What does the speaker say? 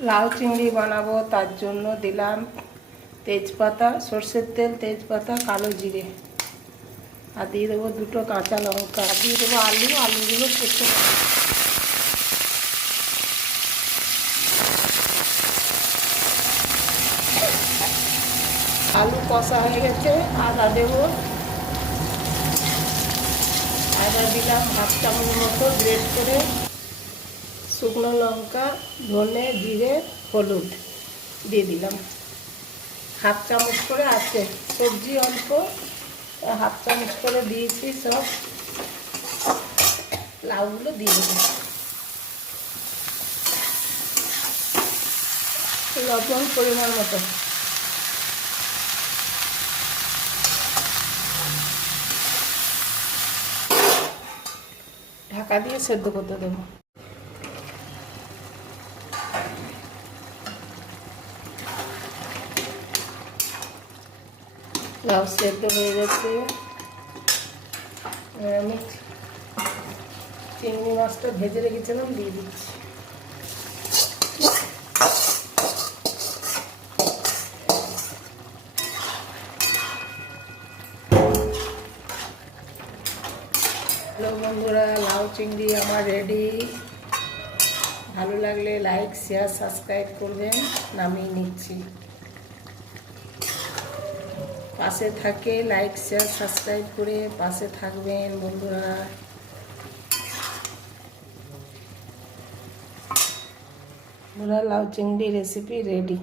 লাউ চিংড়ি বানাবো, তার জন্য দিলাম তেজপাতা, সর্ষের তেল, তেজপাতা, কালো জিরে। আর দিয়ে দেবো দুটো কাঁচা লঙ্কা। দিয়ে দেবো আলু, আলুগুলো কেটে। আলু কষা হয়ে গেছে আদা দেবো। আদা দিলাম হাফ চামচ মতো গ্রেট করে শুকনো লঙ্কা, ধনে, জিরে, হলুদ দিয়ে দিলাম। হাফ চামচ করে আছে সবজি অল্প, হাফ চামচ করে দিয়েছি সব। লাউগুলো দিয়ে দেবো লবণ পরিমাণ মতো। ঢাকা দিয়ে সেদ্ধ করতে দেবো। লাউ সেদ্ধ হয়ে গেছে আমি চিংড়ি মাছটা ভেজে রেখেছিলাম, দিয়ে দিচ্ছি। হ্যালো বন্ধুরা, লাউ চিংড়ি আমার রেডি ভালো লাগলে লাইক শেয়ার সাবস্ক্রাইব করবেন, নামিয়ে নিচ্ছি। পাশে থাকে লাইক শেয়ার সাবস্ক্রাইব করে পাশে থাকবেন বন্ধুরা। বন্ধুরা লাউ চিংড়ি রেসিপি রেডি